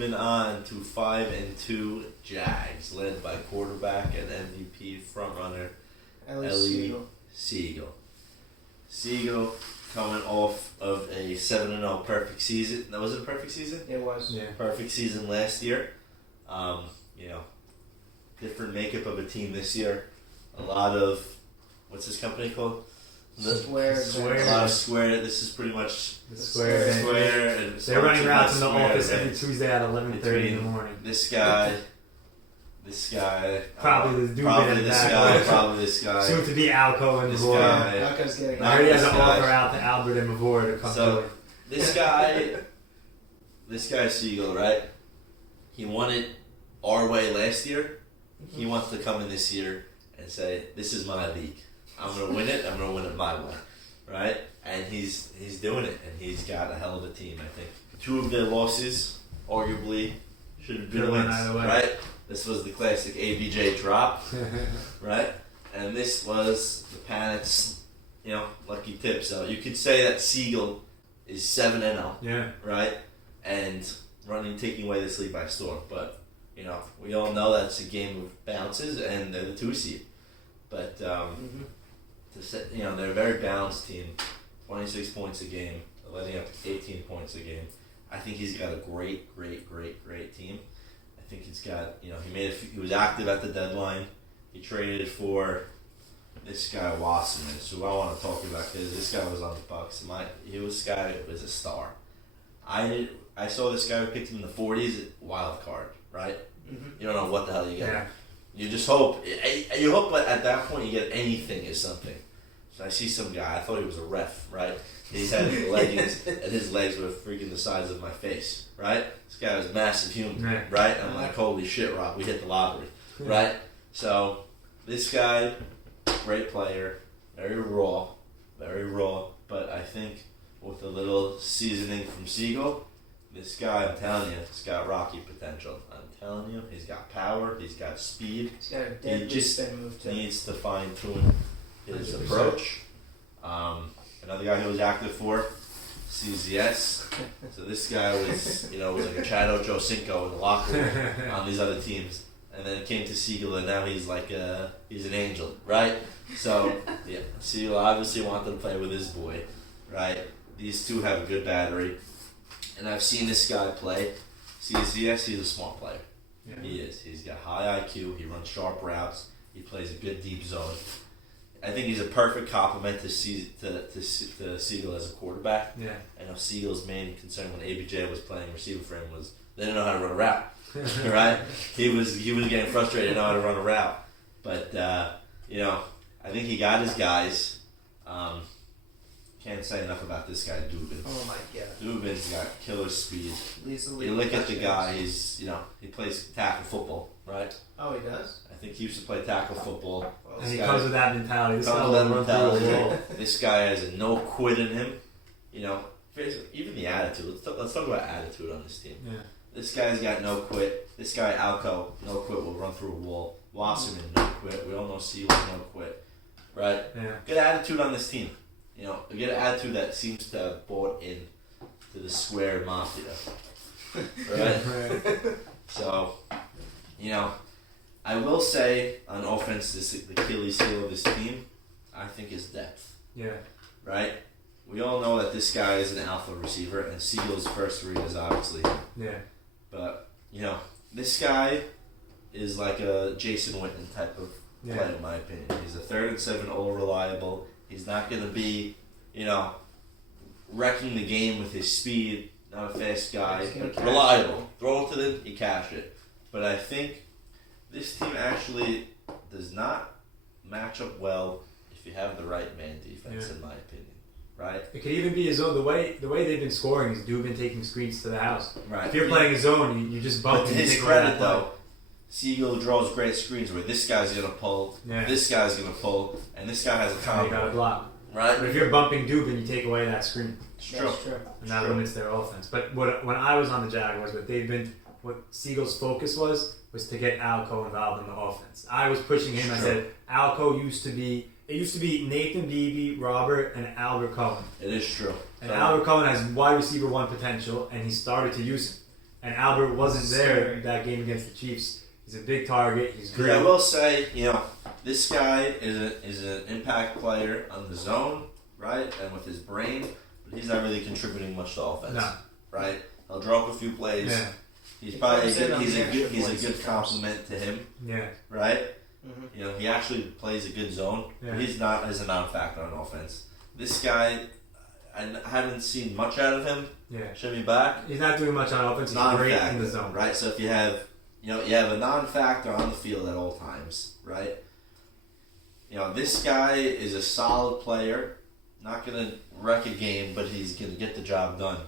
moving on to 5-2 Jags, led by quarterback and MVP frontrunner Ellie Siegel. Siegel coming off of a 7-0 perfect season. That was it a perfect season? It was. Yeah. Perfect season last year. Different makeup of a team this year. A lot of, what's this company called? Square. A lot of square. This is pretty much The Square. Square. They're running routes in the Square office events. every Tuesday at 11:30 in the morning. This guy. Probably the dude Probably this guy. Probably this guy. Soon to be Alco and This Mavor. guy. Alco's getting I already has an This guy. offer out to Albert and Mavor to come So- join. This guy Siegel, right? He won it our way last year. He wants to come in this year and say, "This is my league. I'm gonna win it. I'm gonna win it my way." Right? And he's doing it, and he's got a hell of a team. I think 2 of their losses, arguably, should have been Could've went wins. either way. Right? This was the classic ABJ drop. Right? And this was the Panics, lucky tip. So you could say that Siegel is 7-0, Yeah. right? And taking away this league by storm. But, we all know that's a game of bounces, and they're the 2 seed. But, they're a very balanced team. 26 points a game, letting up 18 points a game. I think he's got a great team. I think he's got, he was active at the deadline. He traded for this guy Wasserman, who I want to talk about because this guy was on the Bucks. This guy was a star. I saw this guy, we picked him in the 40s, wild card, right? You don't know what the hell you get. Yeah. You just hope. You hope, but at that point you get anything is something. So I see some guy. I thought he was a ref, right? He's had leggings, and his legs were freaking the size of my face, right? This guy was a massive human, Yeah. right? I'm like, holy shit, Rob, we hit the lottery, right? So this guy, great player, very raw, but I think with a little seasoning from Siegel, this guy, I'm telling you, he's got Rocky potential. I'm telling you, he's got power, he's got speed. He's got a deadly just spin move too. Needs to fine tune his 100%. approach. Another guy who was active for CZS. So this guy was like a Chad Ochocinco in the locker room on these other teams, and then it came to Siegel, and now he's like he's an angel, right? So yeah, Siegel obviously wanted to play with his boy, right? These two have a good battery, and I've seen this guy play. CZS, he's a smart player. Yeah. He is. He's got high IQ. He runs sharp routes. He plays a good deep zone. I think he's a perfect complement to Siegel as a quarterback. Yeah. I know Siegel's main concern when ABJ was playing receiver for him was they didn't know how to run a route. Right? He was getting frustrated, didn't know how to run a route. But I think he got his guys. Can't say enough about this guy, Dubin. Oh my god. Dubin's got killer speed. Leads the You league look at the touchdowns. guy, he plays tackle football, right? Oh, he does? I think he used to play tackle football. Well, And he guy- comes with that mentality. This guy Comes will with that run through a mentality. wall. This guy has a no quit in him. Even the attitude. Let's talk about attitude on this team. Yeah. This guy's got no quit. This guy Alco, no quit, will run through a wall. Wasserman, no quit. We all know Siegel, no quit. Right? Yeah. Good attitude on this team. A good attitude that seems to have bought in to the Square Mafia. Right? So, I will say on offense, the Achilles heel of this team, I think, is depth. Yeah. Right? We all know that this guy is an alpha receiver, and Siegel's first read is obviously him. Yeah. But, this guy is like a Jason Witten type of player, in my opinion. He's a 3rd and 7 all reliable. He's not going to be, wrecking the game with his speed. Not a fast guy. He's gonna But cash reliable. Throw it to them, he cash it. But I think this team actually does not match up well if you have the right man defense, in my opinion. Right? It could even be a zone. The way they've been scoring is Dubin taking screens to the house. Right. If you're playing a zone, you just bump But to and you his take away that credit, play. though, Siegel draws great screens where this guy's going to pull, Yeah. this guy's going to pull, and this guy has a And combo. you got to block. Right? But if you're bumping Dubin, you take away that screen. It's true. That's true. And that limits their offense. But when I was on the Jaguars, what Siegel's focus was to get Alco involved in the offense. I was pushing him. I said Alco used to be Nathan Beebe, Robert, and Albert Cohen. It is true. And Albert Cohen has wide receiver 1 potential, and he started to use him. and Albert wasn't there Scary. that game against the Chiefs. He's a big target. He's great. I will say, this guy is an impact player on the zone, right, and with his brain, but he's not really contributing much to offense, No. right? He'll draw up a few plays. Yeah. He's He probably comes in on he's the a extra good points good sometimes. compliment to him, Yeah. right? Mm-hmm. He actually plays a good zone. Yeah. But he's not as a non-factor on offense. This guy, I haven't seen much out of him. Yeah. Should be back. He's not doing much on offense. He's great in the zone. Right? So if you have, you have a non-factor on the field at all times, right? This guy is a solid player. Not gonna wreck a game, but he's gonna get the job done.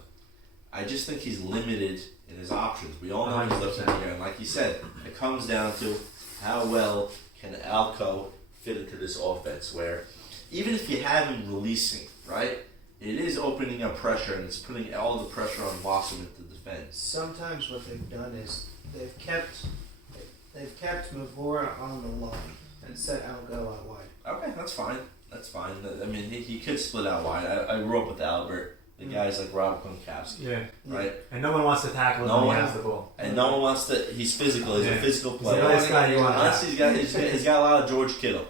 I just think he's limited in his options. We all know he's looking 100%. here, and like you said, it comes down to how well can Alco fit into this offense. Where even if you have him releasing, right, it is opening up pressure, and it's putting all the pressure on Wasserman to defend. Sometimes what they've done is they've kept Mavora on the line and set Algo out wide. Okay, that's fine. That's fine. I mean, he could split out wide. I grew up with Albert. The guys like Rob Gronkowski, Yeah. right? And no one wants to tackle him No when one- he has the ball. And no one wants to. He's physical. He's a Yeah. physical He's the player. last guy you want to Honestly, have. he's got a lot of George Kittle.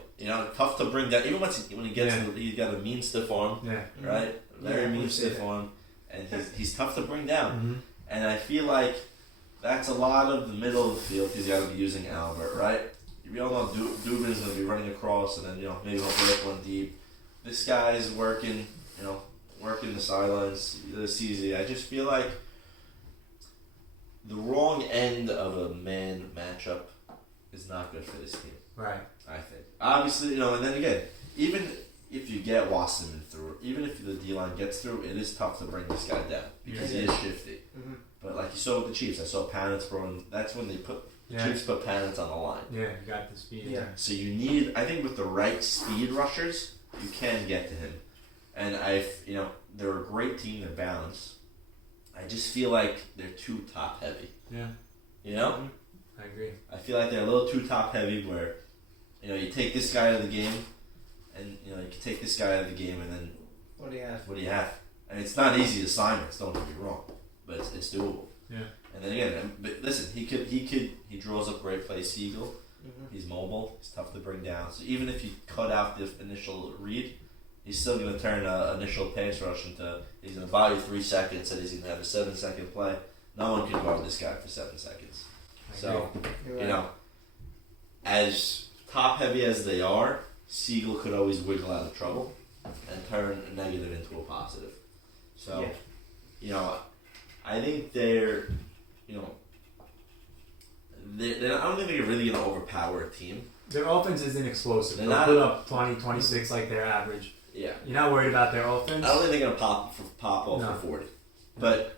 Tough to bring down. Even when he gets, Yeah. he's got a mean stiff arm, Yeah. right? Very Yeah, mean we've seen stiff it. arm, and he's tough to bring down. Mm-hmm. And I feel like that's a lot of the middle of the field. He's got to be using Albert, right? We all know Dubin's going to be running across, and then maybe he'll break one deep. This guy's working, working the sidelines. It's easy. I just feel like the wrong end of a man matchup is not good for this team. Right. I think. Obviously, and then again, even if you get Wasserman through, even if the D-line gets through, it is tough to bring this guy down because he is shifty. Mm-hmm. But like you saw with the Chiefs, I saw Panitz throwing. That's when the Yeah. Chiefs put Panitz on the line. Yeah. You got the speed. Yeah. So you need, I think, with the right speed rushers, you can get to him. And they're a great team. They're balanced. I just feel like they're too top heavy. Yeah. I agree. I feel like they're a little too top heavy. Where, you take this guy out of the game, and you can take this guy out of the game, and then What do you have? what do you have? And it's not easy assignments. Don't get me wrong, but it's doable. Yeah. And then again, but listen, he draws up great plays. Siegel. Mm-hmm. He's mobile. He's tough to bring down. So even if you cut out the initial read, he's still going to turn an initial pass rush into. He's going to buy you 3 seconds, and he's going to have a 7-second play. No one can guard this guy for 7 seconds. I So agree. You're right. as top heavy as they are, Siegel could always wiggle out of trouble and turn a negative into a positive. So, I think they're I don't think they're really going to overpower a team. Their offense isn't explosive. They're They'll not- put up 20, 26 like their average. Yeah. You're not worried about their offense. I don't think they're going to pop off No. for 40. But,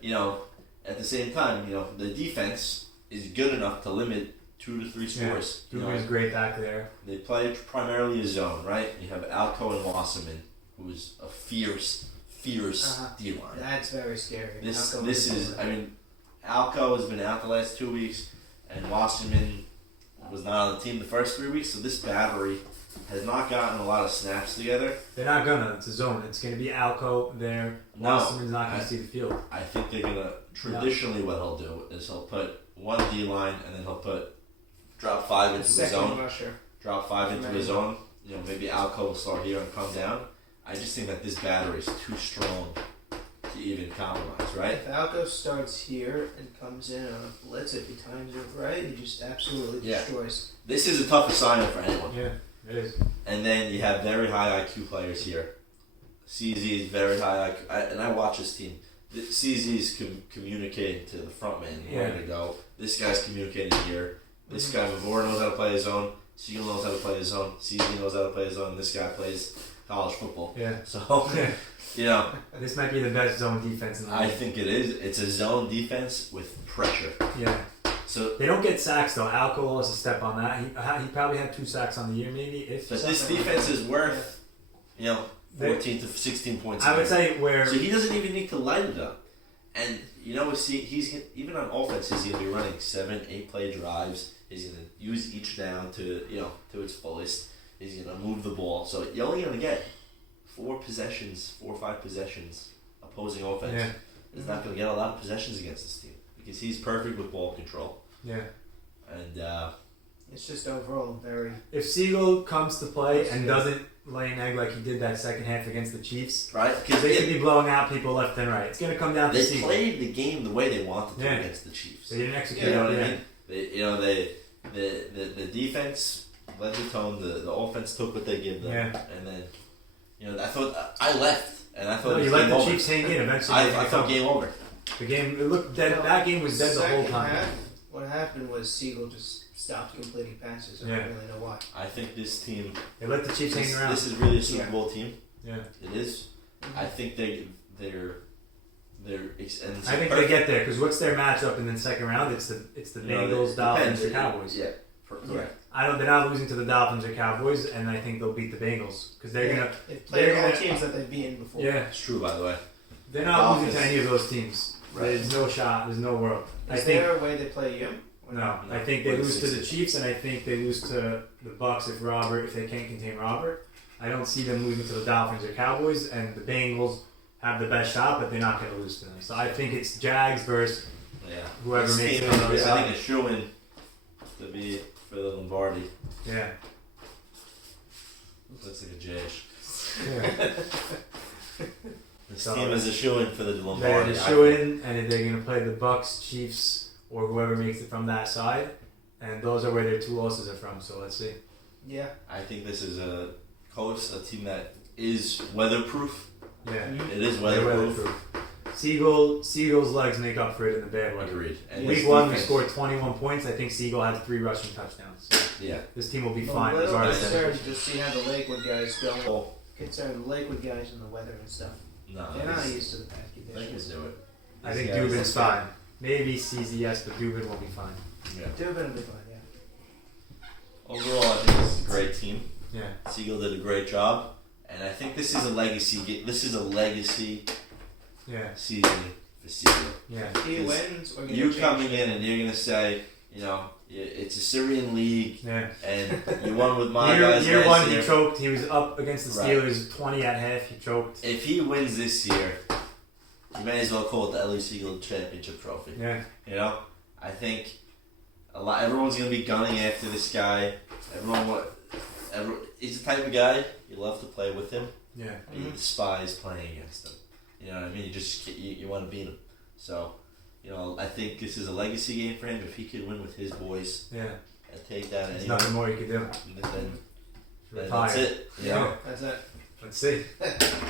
at the same time, the defense is good enough to limit 2 to 3 scores. Dubin's great back there. They play primarily a zone, right? You have Alco and Wasserman, who's a fierce Uh-huh. D-line. That's very scary. This Alco is, Alco has been out the last 2 weeks, and Wasserman was not on the team the first 3 weeks, so this battery has not gotten a lot of snaps together. They're not gonna. It's a zone. It's gonna be Alco there. No. Wasserman's not gonna see the field. I think they're going to, traditionally what he'll do is he'll put one D-line, and then he'll drop 5 The into his second zone. rusher. Drop 5 into his zone. Maybe Alco will start here and come down. I just think that this battery is too strong to even compromise, right? If Alco starts here and comes in on a blitz, if he times it right, he just absolutely Yeah. destroys. This is a tough assignment for anyone. Yeah, it is. And then you have very high IQ players here. CZ is very high IQ, and I watch this team. CZ is communicating to the front man where to go. This guy's communicating here. This guy Mavor knows how to play his own. Siegel knows how to play his own. CZ knows how to play his own. This guy plays college football. Yeah. So, This might be the best zone defense in the I league. think it is. It's a zone defense with pressure. Yeah. So, They don't get sacks though. Alco has to step on that. He probably had 2 sacks on the year, maybe. If but this something like defense that. is worth, 14 to 16 points. a I would game. say where So he doesn't even need to light it up. And he's even on offense, he's gonna be running 7-8 play drives. He's gonna use each down to to its fullest. He's gonna move the ball. So you're only gonna get 4 or 5 possessions opposing offense. Yeah. Is not gonna get a lot of possessions against this team because he's perfect with ball control. Yeah. And It's just overall very. If Siegel comes to play and doesn't lay an egg like he did that second half against the Chiefs, right, because they could be blowing out people left and right. It's going to come down to they Siegel. played the game the way they wanted to Yeah. against the Chiefs. They didn't execute. You know what yeah. I mean? The defense led the tone. The offense took what they give them, Yeah. and then I thought I left, and I thought No, it was you let game the over. Chiefs hang in. Eventually, I thought game over. the game. It looked dead. That game was dead the whole Second time. half, what happened was Siegel just stopped completing passes. I Yeah. don't really know why. I think this team. They let the Chiefs hang around. This is really a Super Yeah. Bowl team. Yeah. It is. I think they're and it's I think they get there because what's their matchup in the second round? It's the Bengals, Dolphins, or Cowboys. Yeah, correct. They're not losing to the Dolphins or Cowboys, and I think they'll beat the Bengals because they're gonna. They've played they're all gonna- teams that they've beaten before. Yeah, It's true, by the way. they're not losing to any of those teams. Right. There's no shot. There's no world. I Is think. there a way they play you? Or No, I think they lose to the Chiefs, and I think they lose to the Bucks if they can't contain Robert. I don't see them losing to the Dolphins or Cowboys, and the Bengals have the best shot, but they're not going to lose to them. So I think it's Jags versus whoever This makes team it on the is, other I side. think, a shoo-in to be for the Lombardi. Yeah. Looks like a J. Yeah. This So, team is a shoo-in for the They're Lombardi. the shoe-in, and they're going to play the Bucks, Chiefs, or whoever makes it from that side. And those are where their 2 losses are from, so let's see. Yeah. I think this is a team that is weatherproof. Yeah. It is They're weatherproof. weatherproof. Seagull's legs make up for it in the bad weather. Agreed. And Week this 1, we defense- scored 21 points. I think Siegel had 3 rushing touchdowns. So Yeah. this team will be I'm a fine. little regardless of concerned anything. to see how the Lakewood guys go. Oh, Concerned the Lakewood guys and the weather and stuff. no. They're not They used to the bad can conditions. do it. I These think guys- Dubin's fine. Maybe CZS, but Dubin will be fine. Yeah. Dubin will be fine, yeah. Overall, I think this is a great team. Yeah. Siegel did a great job, and I think this is a legacy. This is a legacy Yeah. season for Siegel. Yeah. If he Because wins, we're gonna You change coming it. in and you're gonna say, it's a Syrian league, Yeah. and you won with my Year guys. 1, he here. choked. He was up against the Right. Steelers 20 at half. He choked. If he wins this year, you may as well call it the LA Siegel Championship Trophy. Yeah. I think everyone's gonna be gunning after this guy. He's the type of guy you love to play with him, Yeah. but you despise playing against him. You know what I mean? You want to beat him. So, I think this is a legacy game for him. If he could win with his boys Yeah. and take that, There's anywhere, nothing more you could do. then Retire. that's it. Yeah. That's it. Let's see.